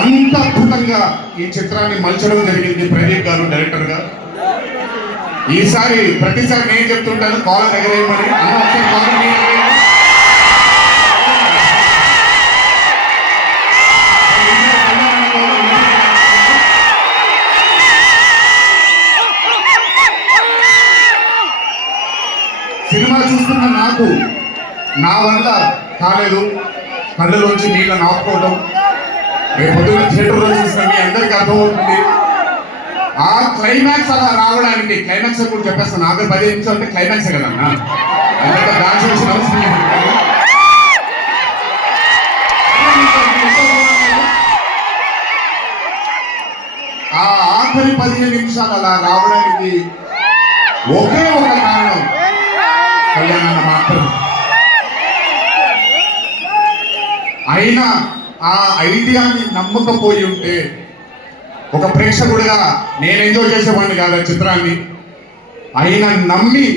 అంత అద్భుతంగా ఈ చిత్రాన్ని మలచడం జరిగింది ప్రదీప్ గారు డైరెక్టర్ గా. ఈసారి ప్రతిసారి నేను చెప్తుంటాను కాలర్ ఎగరేయమని, అన్న ఒకసారి కాలర్ నేను ఎగరేయమని. సినిమా చూస్తున్న నాకు నా వల్ల కాలేదు, కళ్ళలోంచి నీళ్ళ నాపుకోవడం. రేపు పొద్దున్న థియేటర్లో చూసిన మీ అందరికీ అర్థమవుతుంది. ఆ క్లైమాక్స్ అలా రావడానికి, క్లైమాక్స్ కూడా చెప్పేస్తాను, ఆఖరి 15 నిమిషాలు అంటే క్లైమాక్సే కదన్నా, అందుకే దాని చేసిన అవసరం లేదు. ఆ ఆఖరి 15 నిమిషాలు అలా రావడానికి ఒకే ఒక కారణం, కళ్యాణ్ మాత్రం. అయినా ఆ ఐడియాని నమ్మకపోయి ఉంటే ఒక ప్రేక్షకుడిగా నేను ఎంజాయ్ చేసేవాడిని కాదు ఆ చిత్రాన్ని. అయినా నమ్మి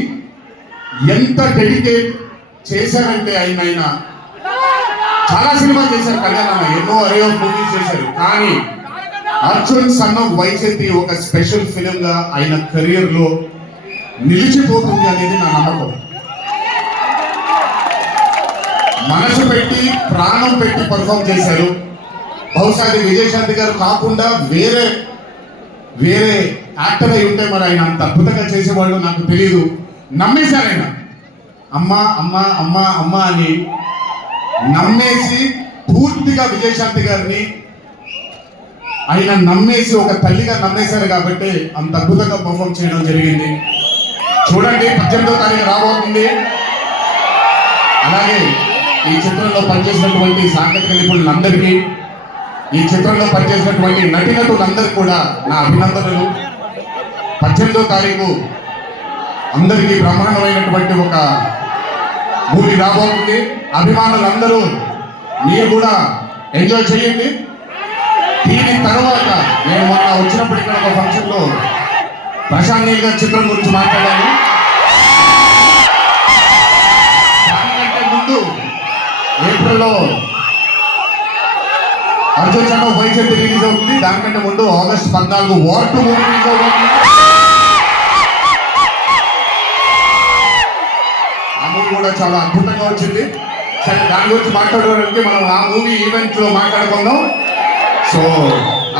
ఎంత డెడికేట్ చేశారంటే ఆయన చాలా సినిమాలు చేశారు కళ్యాణ్ అన్న, ఎన్నో అరే ఆఫ్ మూవీస్ చేశారు. కానీ అర్జున్ సన్ ఆఫ్ వైజయంతి ఒక స్పెషల్ ఫిలిం గా ఆయన కెరియర్ లో నిలిచిపోతుంది అనేది నా నమ్మకం. మనసు పెట్టి ప్రాణం పెట్టి పర్ఫామ్ చేశారు. బహుశా అది విజయశాంతి గారు కాకుండా వేరే యాక్టర్ అయి ఉంటే మరి ఆయన అంత అద్భుతంగా చేసేవాళ్ళు నాకు తెలియదు. నమ్మేశారు ఆయన, అమ్మా అమ్మా అమ్మా అమ్మా అని నమ్మేసి పూర్తిగా విజయశాంతి గారిని ఆయన నమ్మేసి ఒక తల్లిగా నమ్మేశారు కాబట్టి అంత అద్భుతంగా పర్ఫామ్ చేయడం జరిగింది. చూడండి 18వ తారీఖు రాబోతుంది. అలాగే ఈ చిత్రంలో పనిచేసినటువంటి సాంకేతిక నిపుణులందరికీ, ఈ చిత్రంలో పనిచేసినటువంటి నటీనటులందరికీ కూడా నా అభినందనలు. 18వ తారీఖు అందరికీ బ్రహ్మాండమైనటువంటి ఒక మూవీ రాబోతుంది. అభిమానులందరూ మీరు కూడా ఎంజాయ్ చేయండి. దీని తర్వాత నేను మొన్న వచ్చినప్పుడు ఇక్కడ ఒక ఫంక్షన్లో ప్రశాంత్ నీల్ గారి చిత్రం గురించి మాట్లాడాను. దానికంటే ముందు ఏప్రిల్లో Arjun son of Vyjayanthi release అవుతుంది. దానికంటే ముందు ఆగస్ట్ 14 వార్ 2 మూవీ రిలీజ్ అవుతుంది. ఆ మూవీ కూడా చాలా అద్భుతంగా వచ్చింది. సరే, దాని గురించి మాట్లాడడానికి మనం ఆ మూవీ ఈవెంట్ లో మాట్లాడుకుందాం. సో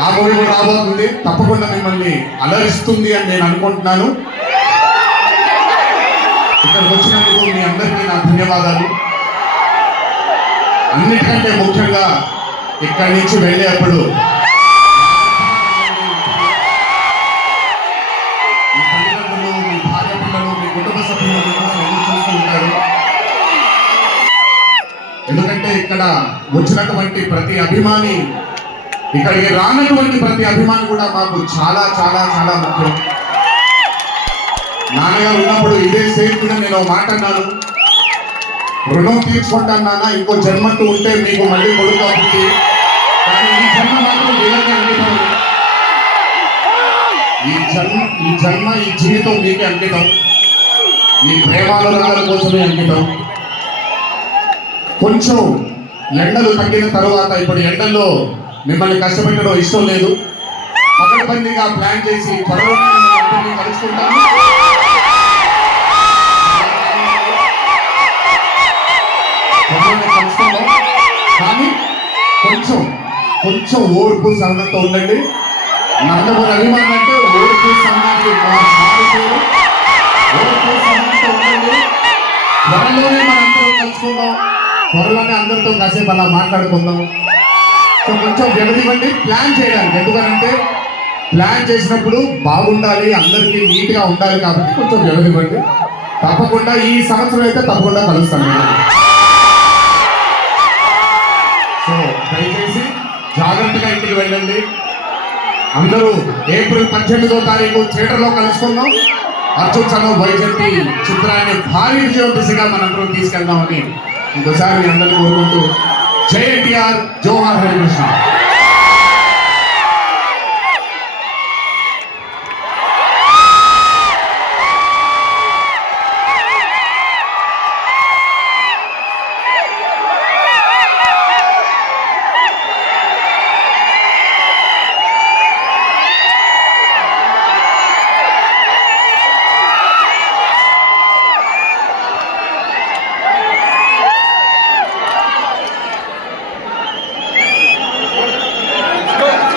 ఆ మూవీ కూడా రాబోతుంది, తప్పకుండా మిమ్మల్ని అలరిస్తుంది అని నేను అనుకుంటున్నాను. ఇక్కడికి వచ్చినందుకు మీ అందరికీ నా ధన్యవాదాలు. అన్నిటికంటే ముఖ్యంగా ఇక్కడి నుంచి వెళ్ళేప్పుడు మీ తల్లిదండ్రులు, మీ భార్య పిల్లలు, మీ కుటుంబ సభ్యులు మీకోసం ఎదురు చూస్తూ ఉంటారు. ఎందుకంటే ఇక్కడ వచ్చినటువంటి ప్రతి అభిమాని, ఇక్కడికి రానటువంటి ప్రతి అభిమాని కూడా మాకు చాలా చాలా చాలా ముఖ్యం. నాన్నగారు ఉన్నప్పుడు ఇదే స్టేజ్ మీద నేను మాట అన్నాను, రుణం తీర్చుకుంటాను నాన్న, ఇంకో జన్మంటూ ఉంటే మీకు మళ్ళీ కొడుకు అవుతుంది, కానీ ఈ జన్మ మాత్రం వీళ్ళకే అంకితం. ఈ జన్మ ఈ జీవితం మీకే అంకితం, మీ ప్రేమానురాగాల కోసమే అంకితం. కొంచెం ఎండలు తగ్గిన తర్వాత, ఇప్పుడు ఎండల్లో మిమ్మల్ని కష్టపెట్టడం ఇష్టం లేదు, పకడ్బందీగా ప్లాన్ చేసి త్వరలో కలుసుకుంటాను. కానీ కొంచెం ఓర్పు సహనంతో ఉండండి. నందమూరి అభిమానం అంటే ఓర్పు సహనానికి ఓర్పు సహనంతో ఉండండి. త్వరలోనే మనందరం కలుసుకుందాం, త్వరలోనే అందరితో కాసేపు అలా మాట్లాడుకుందాం. సో కొంచెం వ్యవధివ్వండి ప్లాన్ చేయడానికి, ఎందుకంటే ప్లాన్ చేసినప్పుడు బాగుండాలి, అందరికీ నీట్గా ఉండాలి కాబట్టి కొంచెం వ్యవధివ్వండి. తప్పకుండా ఈ సంవత్సరం అయితే తప్పకుండా కలుస్తాను. సో దయచేసి జాగ్రత్తగా ఇంటికి వెళ్ళండి. అందరూ ఏప్రిల్ 18వ తారీఖు థియేటర్లో కలుసుకుందాం. అర్జున్ సన్ ఆఫ్ వైజయంతి చిత్రాన్ని భారీ విజయం దిశగా మనందరం తీసుకెళ్దామని ఇంకోసారి మీ అందరినీ కోరుకుంటూ, జై ఎన్టీఆర్, జోహార్ హరికృష్ణ.